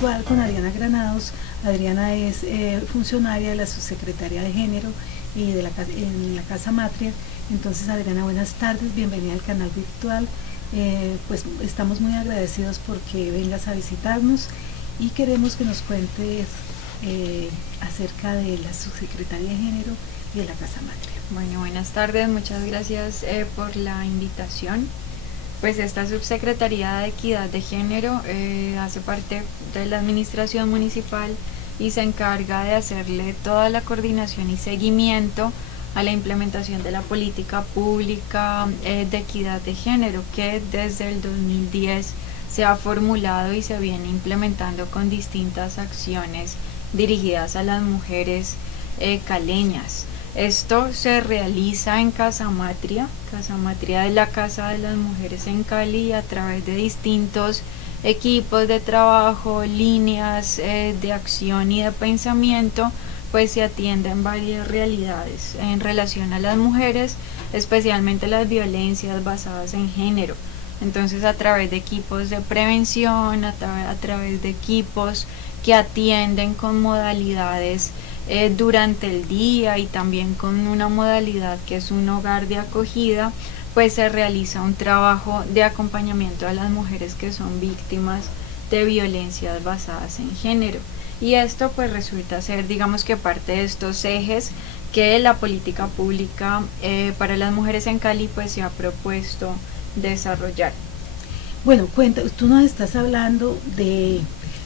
virtual con Adriana Granados. Adriana es funcionaria de la Subsecretaría de Género y de en la Casa Matria. Entonces, Adriana, buenas tardes, bienvenida al canal virtual. Pues estamos muy agradecidos porque vengas a visitarnos y queremos que nos cuentes acerca de la Subsecretaría de Género y de la Casa Matria. Bueno, buenas tardes, muchas gracias por la invitación. Pues esta Subsecretaría de Equidad de Género hace parte de la administración municipal y se encarga de hacerle toda la coordinación y seguimiento a la implementación de la política pública de equidad de género, que desde el 2010 se ha formulado y se viene implementando con distintas acciones dirigidas a las mujeres caleñas. Esto se realiza en Casa Matria de la Casa de las Mujeres en Cali, a través de distintos equipos de trabajo, líneas de acción y de pensamiento. Pues se atienden varias realidades en relación a las mujeres, especialmente las violencias basadas en género. Entonces, a través de equipos de prevención, a través de equipos que atienden con modalidades durante el día y también con una modalidad que es un hogar de acogida, pues se realiza un trabajo de acompañamiento a las mujeres que son víctimas de violencias basadas en género. Y esto pues resulta ser, digamos, que parte de estos ejes que la política pública para las mujeres en Cali pues se ha propuesto desarrollar. Bueno, tú nos estás hablando de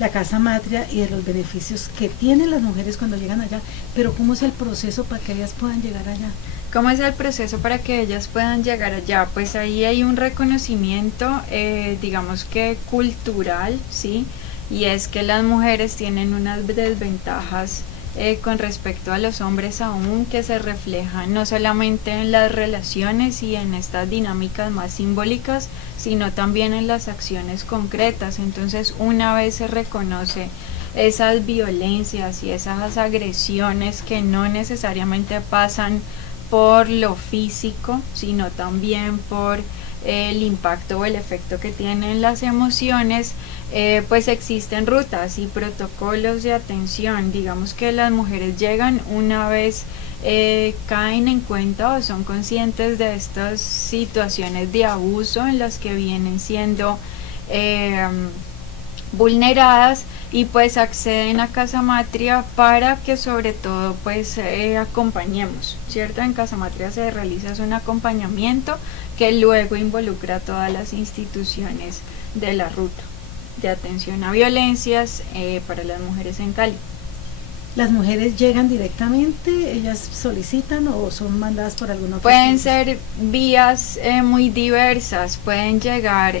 la Casa Matria y de los beneficios que tienen las mujeres cuando llegan allá, pero ¿cómo es el proceso para que ellas puedan llegar allá? ¿Cómo es el proceso para que ellas puedan llegar allá? Pues ahí hay un reconocimiento, digamos que cultural, ¿sí? Y es que las mujeres tienen unas desventajas con respecto a los hombres aún, que se reflejan no solamente en las relaciones y en estas dinámicas más simbólicas, sino también en las acciones concretas. Entonces, una vez se reconoce esas violencias y esas agresiones que no necesariamente pasan por lo físico, sino también por el impacto o el efecto que tienen las emociones, pues existen rutas y protocolos de atención. Digamos que las mujeres llegan una vez caen en cuenta o son conscientes de estas situaciones de abuso en las que vienen siendo vulneradas, y pues acceden a Casa Matria para que sobre todo pues acompañemos, ¿cierto? En Casa Matria se realiza un acompañamiento que luego involucra a todas las instituciones de la ruta de atención a violencias para las mujeres en Cali. ¿Las mujeres llegan directamente, ellas solicitan o son mandadas por alguna otra? Pueden ser vías muy diversas, pueden llegar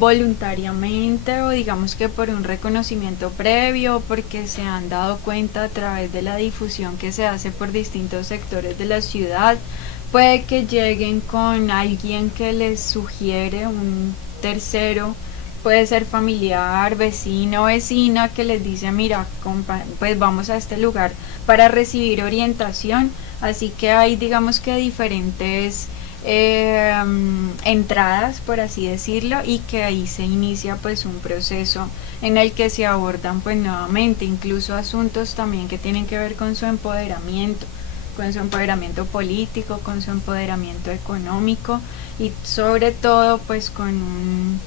voluntariamente o digamos que por un reconocimiento previo, porque se han dado cuenta a través de la difusión que se hace por distintos sectores de la ciudad. Puede que lleguen con alguien que les sugiere, un tercero, puede ser familiar, vecino, vecina, que les dice, mira, pues vamos a este lugar para recibir orientación. Así que hay, digamos que diferentes entradas, por así decirlo, y que ahí se inicia pues un proceso en el que se abordan pues nuevamente incluso asuntos también que tienen que ver con su empoderamiento político, con su empoderamiento económico y sobre todo pues con un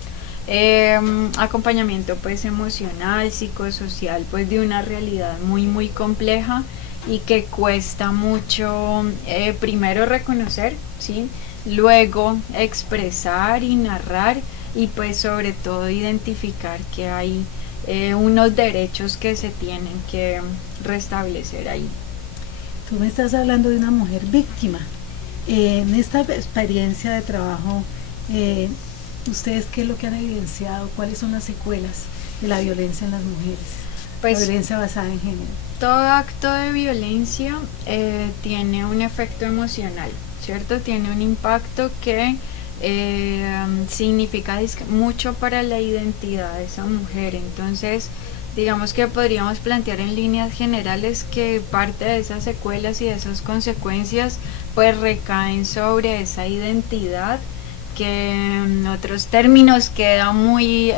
acompañamiento pues emocional, psicosocial, pues de una realidad muy compleja y que cuesta mucho primero reconocer, ¿sí? Luego expresar y narrar, y pues sobre todo identificar que hay unos derechos que se tienen que restablecer ahí. Tú me estás hablando de una mujer víctima. En esta experiencia de trabajo, ¿ustedes qué es lo que han evidenciado? ¿Cuáles son las secuelas de la violencia en las mujeres? Pues, la violencia basada en género. Todo acto de violencia tiene un efecto emocional, ¿cierto? Tiene un impacto que significa mucho para la identidad de esa mujer. Entonces, digamos que podríamos plantear en líneas generales que parte de esas secuelas y de esas consecuencias pues recaen sobre esa identidad, que en otros términos queda muy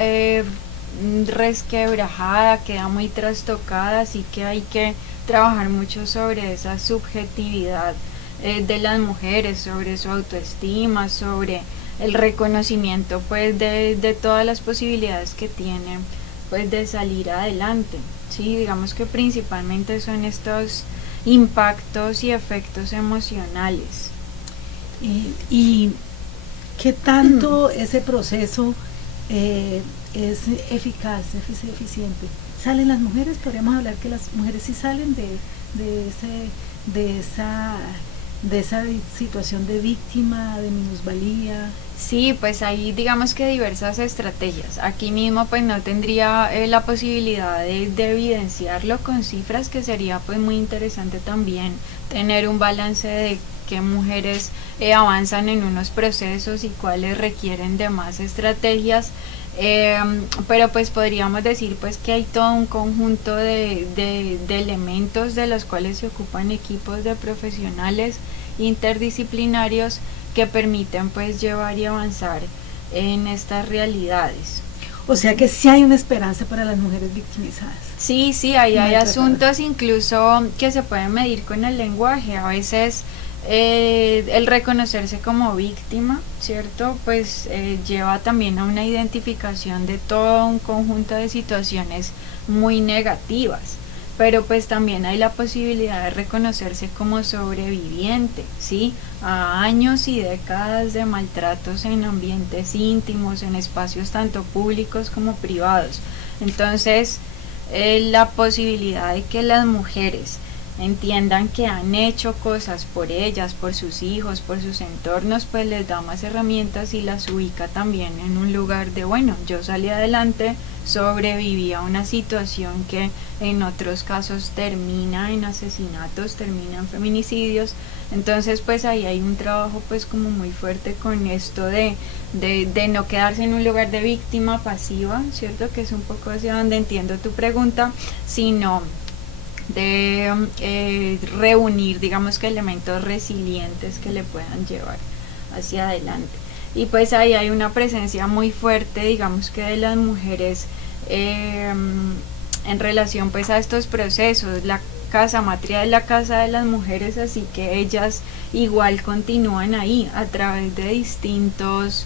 resquebrajada, queda muy trastocada, así que hay que trabajar mucho sobre esa subjetividad de las mujeres, sobre su autoestima, sobre el reconocimiento pues de todas las posibilidades que tienen pues de salir adelante. Sí, digamos que principalmente son estos impactos y efectos emocionales. Y qué tanto ese proceso es eficaz, es eficiente. ¿Salen las mujeres? Podríamos hablar que las mujeres sí salen de esa situación de víctima, de minusvalía. Sí, pues hay digamos que diversas estrategias. Aquí mismo pues no tendría la posibilidad de evidenciarlo con cifras, que sería pues muy interesante también tener un balance de qué mujeres avanzan en unos procesos y cuáles requieren de más estrategias. Pero pues podríamos decir pues que hay todo un conjunto de elementos de los cuales se ocupan equipos de profesionales interdisciplinarios que permiten pues llevar y avanzar en estas realidades. O sea que sí hay una esperanza para las mujeres victimizadas. Sí, hay asuntos incluso que se pueden medir con el lenguaje. A veces el reconocerse como víctima, ¿cierto? Pues lleva también a una identificación de todo un conjunto de situaciones muy negativas. Pero pues también hay la posibilidad de reconocerse como sobreviviente, ¿sí? A años y décadas de maltratos en ambientes íntimos, en espacios tanto públicos como privados. Entonces, la posibilidad de que las mujeres entiendan que han hecho cosas por ellas, por sus hijos, por sus entornos, pues les da más herramientas y las ubica también en un lugar de, bueno, yo salí adelante, sobreviví a una situación que en otros casos termina en asesinatos, termina en feminicidios. Entonces pues ahí hay un trabajo pues como muy fuerte con esto de no quedarse en un lugar de víctima pasiva, ¿cierto? Que es un poco hacia donde entiendo tu pregunta, sino de reunir digamos que elementos resilientes que le puedan llevar hacia adelante. Y pues ahí hay una presencia muy fuerte digamos que de las mujeres en relación pues a estos procesos. La casa matria es la casa de las mujeres, así que ellas igual continúan ahí a través de distintos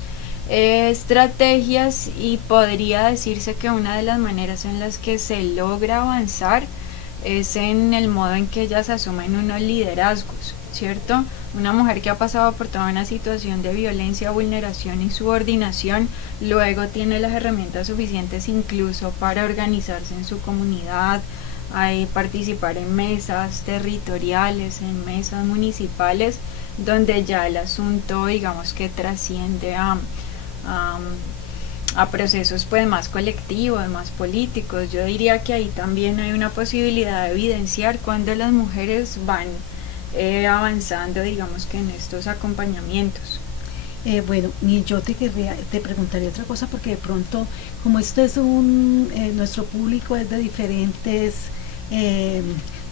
estrategias, y podría decirse que una de las maneras en las que se logra avanzar es en el modo en que ellas asumen unos liderazgos, ¿cierto? Una mujer que ha pasado por toda una situación de violencia, vulneración y subordinación, luego tiene las herramientas suficientes incluso para organizarse en su comunidad, participar en mesas territoriales, en mesas municipales, donde ya el asunto digamos que trasciende a procesos pues más colectivos, más políticos. Yo diría que ahí también hay una posibilidad de evidenciar cuando las mujeres van avanzando digamos que en estos acompañamientos. Bueno, yo te preguntaría otra cosa, porque de pronto, como esto es nuestro público es de diferentes,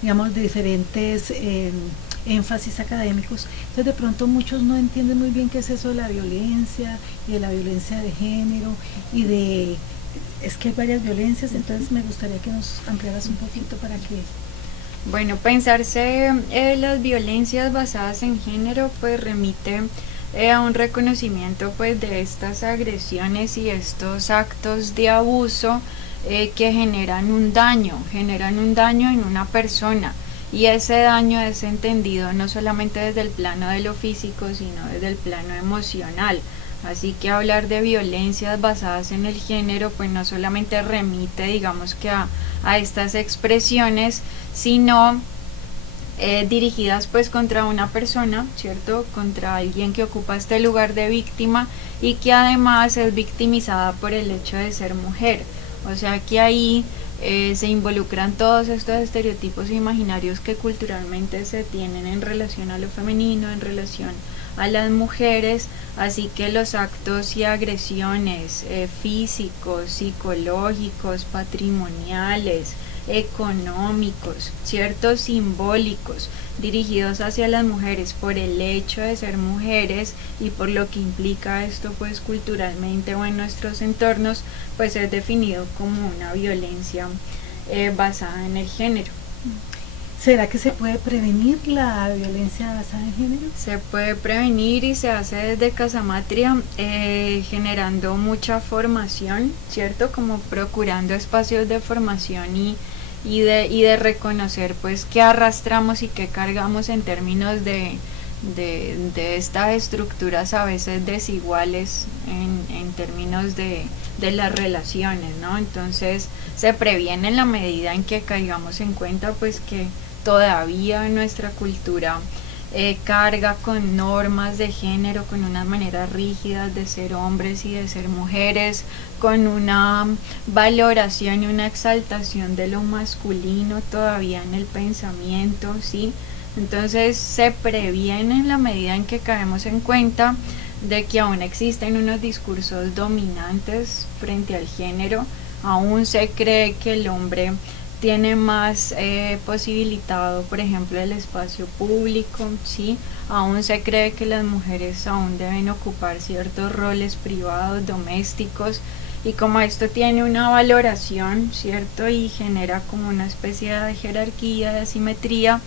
digamos, de diferentes énfasis académicos, entonces de pronto muchos no entienden muy bien qué es eso de la violencia y de la violencia de género es que hay varias violencias, entonces me gustaría que nos ampliaras un poquito para que... Bueno, pensarse las violencias basadas en género pues remite a un reconocimiento pues de estas agresiones y estos actos de abuso que generan un daño en una persona, y ese daño es entendido no solamente desde el plano de lo físico, sino desde el plano emocional. Así que hablar de violencias basadas en el género pues no solamente remite digamos que a estas expresiones, sino dirigidas pues contra una persona, ¿cierto? Contra alguien que ocupa este lugar de víctima y que además es victimizada por el hecho de ser mujer. O sea que ahí se involucran todos estos estereotipos imaginarios que culturalmente se tienen en relación a lo femenino, en relación a las mujeres, así que los actos y agresiones físicos, psicológicos, patrimoniales, económicos, ciertos simbólicos, dirigidos hacia las mujeres por el hecho de ser mujeres y por lo que implica esto pues culturalmente o en nuestros entornos, pues es definido como una violencia basada en el género. ¿Será que se puede prevenir la violencia basada en género? Se puede prevenir y se hace desde Casamatria, generando mucha formación, ¿cierto? Como procurando espacios de formación y de reconocer pues qué arrastramos y qué cargamos en términos de estas estructuras a veces desiguales en términos de las relaciones, ¿no? Entonces se previene en la medida en que caigamos en cuenta pues que todavía nuestra cultura carga con normas de género, con unas maneras rígidas de ser hombres y de ser mujeres, con una valoración y una exaltación de lo masculino todavía en el pensamiento, ¿sí? Entonces se previene en la medida en que caemos en cuenta de que aún existen unos discursos dominantes frente al género, aún se cree que el hombre tiene más posibilitado, por ejemplo, el espacio público, ¿sí? Aún se cree que las mujeres aún deben ocupar ciertos roles privados, domésticos, y como esto tiene una valoración, ¿cierto? Y genera como una especie de jerarquía, de asimetría,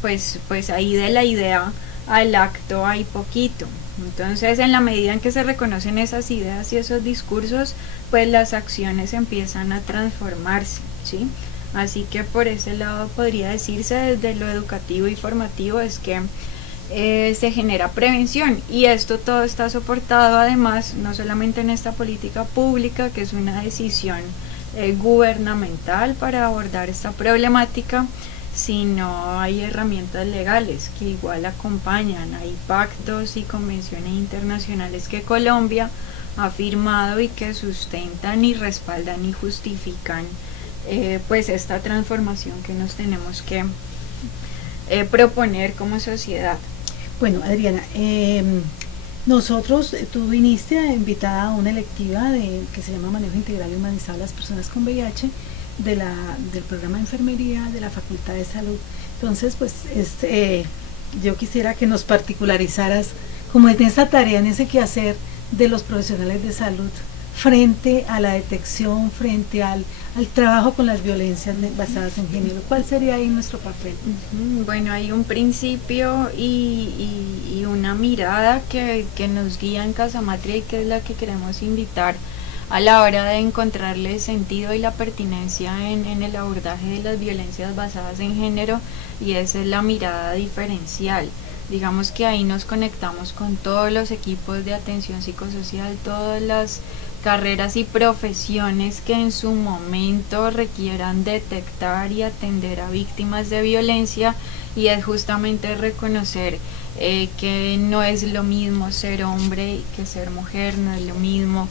pues ahí de la idea al acto hay poquito. Entonces, en la medida en que se reconocen esas ideas y esos discursos, pues las acciones empiezan a transformarse, ¿sí? Así que por ese lado podría decirse desde lo educativo y formativo es que se genera prevención, y esto todo está soportado además no solamente en esta política pública, que es una decisión gubernamental para abordar esta problemática, sino hay herramientas legales que igual acompañan, hay pactos y convenciones internacionales que Colombia ha firmado y que sustentan y respaldan y justifican pues esta transformación que nos tenemos que proponer como sociedad. Bueno, Adriana, nosotros, tú viniste invitada a una electiva que se llama Manejo Integral y Humanizado de las Personas con VIH del programa de enfermería de la Facultad de Salud. Entonces, pues yo quisiera que nos particularizaras como en esa tarea, en ese quehacer de los profesionales de salud frente a la detección, frente al trabajo con las violencias basadas en género. ¿Cuál sería ahí nuestro papel? Bueno, hay un principio y una mirada que nos guía en Casamatria y que es la que queremos invitar a la hora de encontrarle sentido y la pertinencia en el abordaje de las violencias basadas en género, y esa es la mirada diferencial. Digamos que ahí nos conectamos con todos los equipos de atención psicosocial, todas las carreras y profesiones que en su momento requieran detectar y atender a víctimas de violencia, y es justamente reconocer que no es lo mismo ser hombre que ser mujer, no es lo mismo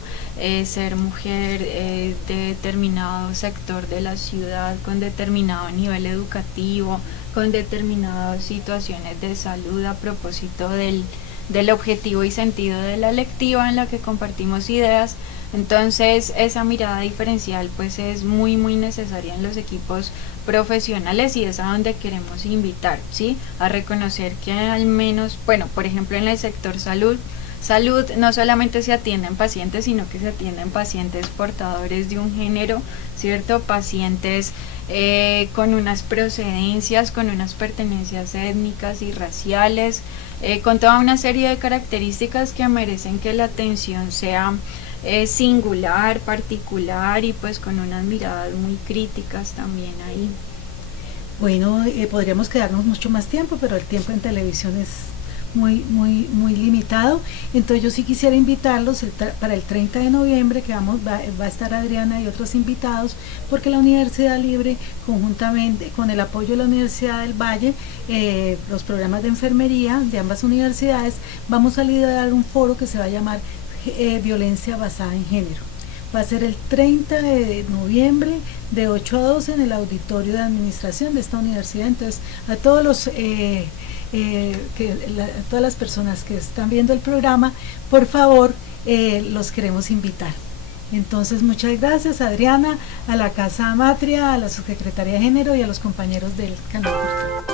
ser mujer de determinado sector de la ciudad, con determinado nivel educativo, con determinadas situaciones de salud, a propósito del objetivo y sentido de la lectiva en la que compartimos ideas. Entonces esa mirada diferencial pues es muy necesaria en los equipos profesionales, y es a donde queremos invitar, ¿sí? A reconocer que al menos, bueno, por ejemplo en el sector salud no solamente se atienden pacientes, sino que se atienden pacientes portadores de un género, ¿cierto? Pacientes con unas procedencias, con unas pertenencias étnicas y raciales, con toda una serie de características que merecen que la atención sea singular, particular, y pues con unas miradas muy críticas también ahí. Bueno, podríamos quedarnos mucho más tiempo, pero el tiempo en televisión es muy limitado. Entonces yo sí quisiera invitarlos para el 30 de noviembre, que va a estar Adriana y otros invitados, porque la Universidad Libre, conjuntamente con el apoyo de la Universidad del Valle, los programas de enfermería de ambas universidades, vamos a liderar un foro que se va a llamar Violencia Basada en Género. Va a ser el 30 de noviembre de 8 a 12 en el auditorio de administración de esta universidad. Entonces a todos todas las personas que están viendo el programa, por favor, los queremos invitar. Entonces, muchas gracias, Adriana, a la Casa Matria, a la Subsecretaría de Género y a los compañeros del canal virtual.